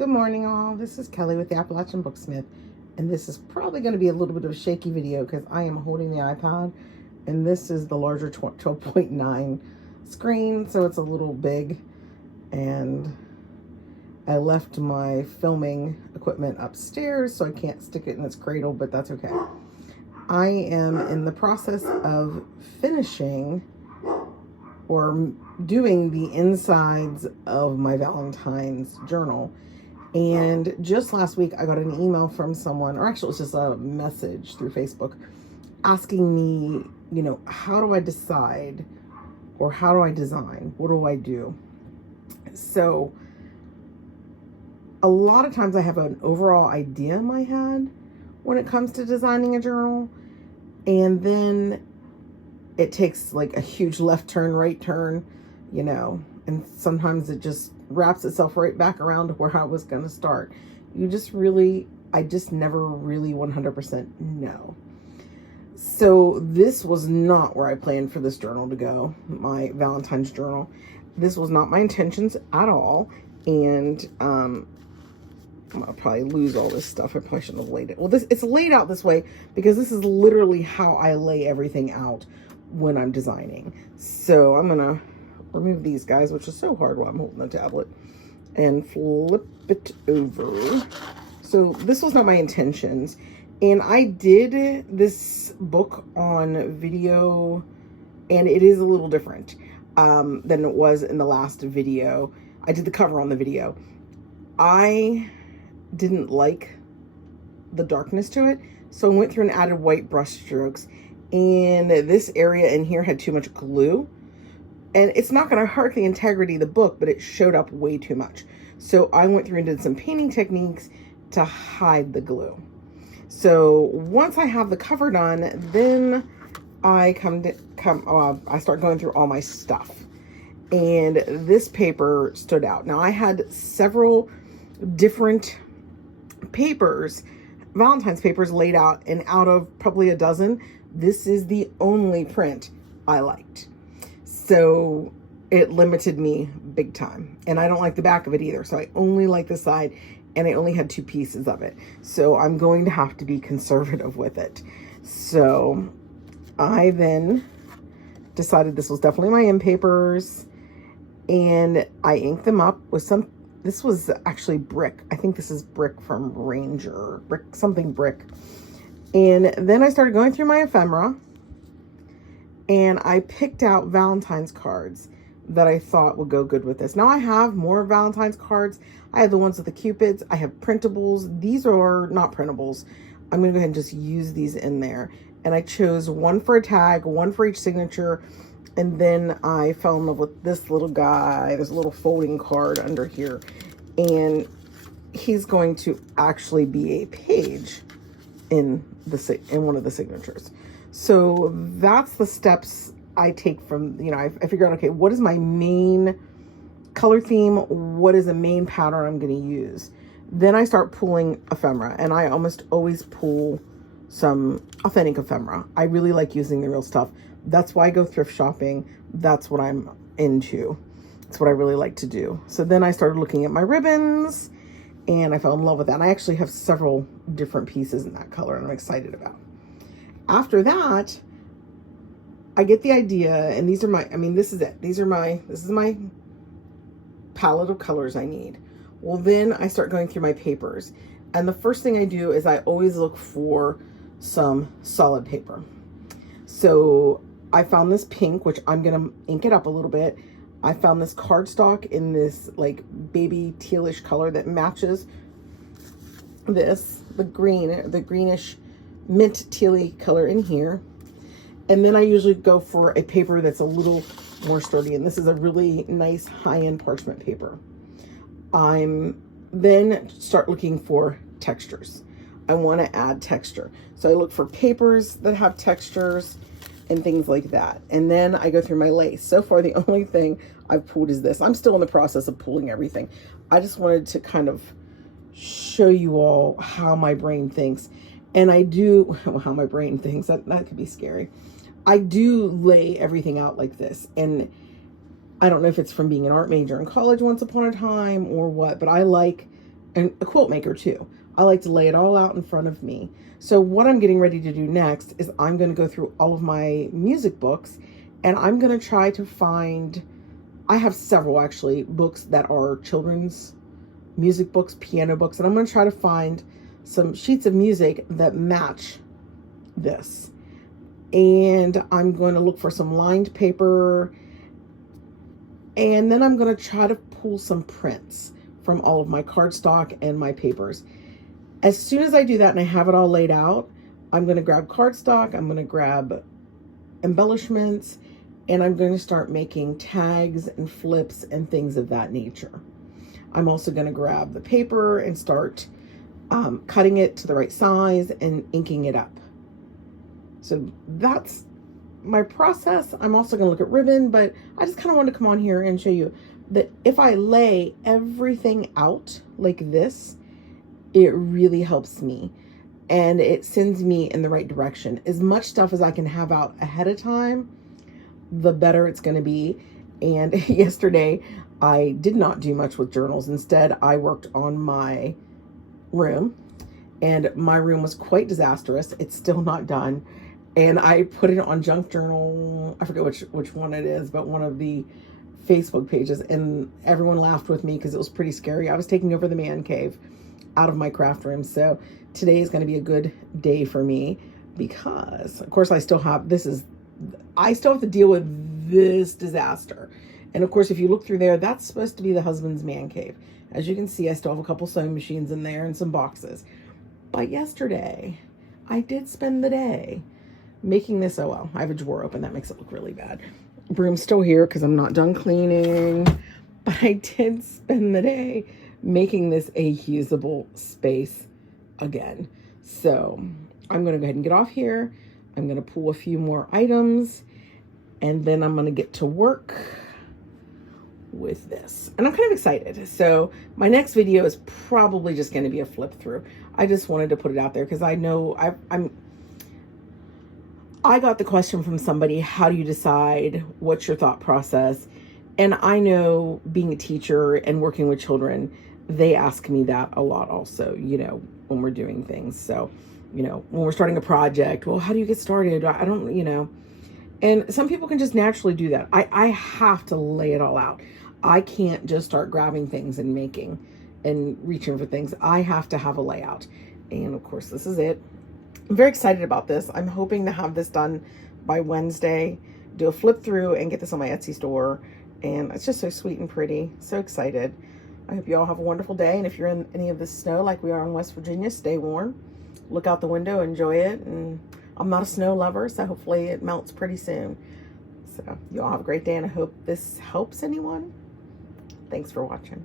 Good morning, all. This is Kelly with the Appalachian Booksmith, and this is probably going to be a little bit of a shaky video because I am holding the iPad, and this is the larger 12.9 screen, so it's a little big, and I left my filming equipment upstairs, so I can't stick it in its cradle, but that's okay. I am in the process of finishing or doing the insides of my Valentines journal. And just last week, I got an email from someone, or actually it was just a message through Facebook, asking me, how do I decide, or how do I design? What do I do? So a lot of times I have an overall idea in my head when it comes to designing a journal. And then it takes like a huge left turn, right turn, and sometimes it just wraps itself right back around to where I was going to start. I just never really 100% know. So this was not where I planned for this journal to go, my Valentine's journal. This was not my intentions at all. And I'm gonna probably lose all this stuff. I probably shouldn't have laid it. Well, it's laid out this way because this is literally how I lay everything out when I'm designing. So I'm gonna remove these guys, which is so hard while I'm holding the tablet, and flip it over. So this was not my intentions, and I did this book on video, and it is a little different than it was in the last video. I did the cover on the video. I didn't like the darkness to it, so I went through and added white brush strokes, and this area in here had too much glue. And it's not going to hurt the integrity of the book, but it showed up way too much. So I went through and did some painting techniques to hide the glue. So once I have the cover done, then I I start going through all my stuff. And this paper stood out. Now I had several different papers, Valentine's papers laid out, and out of probably a dozen, this is the only print I liked. So it limited me big time. And I don't like the back of it either. So I only like the side, and I only had 2 pieces of it. So I'm going to have to be conservative with it. So I then decided this was definitely my end papers, and I inked them up with some, this was actually brick. I think this is brick from Ranger, something brick. And then I started going through my ephemera, and I picked out Valentine's cards that I thought would go good with this. Now I have more Valentine's cards. I have the ones with the cupids. I have printables. These are not printables. I'm going to go ahead and just use these in there. And I chose one for a tag, one for each signature. And then I fell in love with this little guy. There's a little folding card under here. And he's going to actually be a page in one of the signatures. So that's the steps I take from, I figure out, okay, what is my main color theme? What is the main pattern I'm going to use? Then I start pulling ephemera, and I almost always pull some authentic ephemera. I really like using the real stuff. That's why I go thrift shopping. That's what I'm into. It's what I really like to do. So then I started looking at my ribbons, and I fell in love with that. And I actually have several different pieces in that color, and I'm excited about. After that, I get the idea, and these are my, this is it. This is my palette of colors I need. Well, then I start going through my papers. And the first thing I do is I always look for some solid paper. So I found this pink, which I'm going to ink it up a little bit. I found this cardstock in this like baby tealish color that matches the greenish mint tealy color in here. And then I usually go for a paper that's a little more sturdy, and this is a really nice high-end parchment paper. I'm then start looking for textures. I want to add texture, so I look for papers that have textures and things like that. And then I go through my lace. So far the only thing I've pulled is this. I'm still in the process of pulling everything. I just wanted to kind of show you all how my brain thinks. And I do, how my brain thinks, that could be scary. I do lay everything out like this. And I don't know if it's from being an art major in college once upon a time or what, but I like and a quilt maker too. I like to lay it all out in front of me. So what I'm getting ready to do next is I'm going to go through all of my music books, and I'm going to try to find, I have several actually books that are children's music books, piano books, and I'm going to try to find some sheets of music that match this. And I'm going to look for some lined paper, and then I'm going to try to pull some prints from all of my cardstock and my papers. As soon as I do that and I have it all laid out, I'm going to grab cardstock, I'm going to grab embellishments, and I'm going to start making tags and flips and things of that nature. I'm also going to grab the paper and start cutting it to the right size and inking it up. So that's my process. I'm also going to look at ribbon, but I just kind of wanted to come on here and show you that if I lay everything out like this, it really helps me and it sends me in the right direction. As much stuff as I can have out ahead of time, the better it's going to be. And yesterday I did not do much with journals. Instead, I worked on my room, and my room was quite disastrous. It's still not done. And I put it on junk journal. I forget which one it is, but one of the Facebook pages, and everyone laughed with me because it was pretty scary. I was taking over the man cave out of my craft room. So today is going to be a good day for me because of course I still have to deal with this disaster. And of course, if you look through there, that's supposed to be the husband's man cave. As you can see, I still have a couple sewing machines in there and some boxes. But yesterday I did spend the day making this. Oh well, I have a drawer open. That makes it look really bad. Broom's still here because I'm not done cleaning. But I did spend the day making this a usable space again. So I'm going to go ahead and get off here. I'm going to pull a few more items, and then I'm going to get to work with this. And I'm kind of excited. So my next video is probably just going to be a flip through. I just wanted to put it out there because I know I got the question from somebody, how do you decide? What's your thought process? And I know, being a teacher and working with children, they ask me that a lot also, when we're doing things. So, when we're starting a project, well, how do you get started? I don't, and some people can just naturally do that. I have to lay it all out. I can't just start grabbing things and making and reaching for things. I have to have a layout. And of course, this is it. I'm very excited about this. I'm hoping to have this done by Wednesday, do a flip through and get this on my Etsy store. And it's just so sweet and pretty. So excited. I hope you all have a wonderful day. And if you're in any of this snow like we are in West Virginia, stay warm. Look out the window, enjoy it. And I'm not a snow lover, so hopefully it melts pretty soon. So you all have a great day, and I hope this helps anyone. Thanks for watching.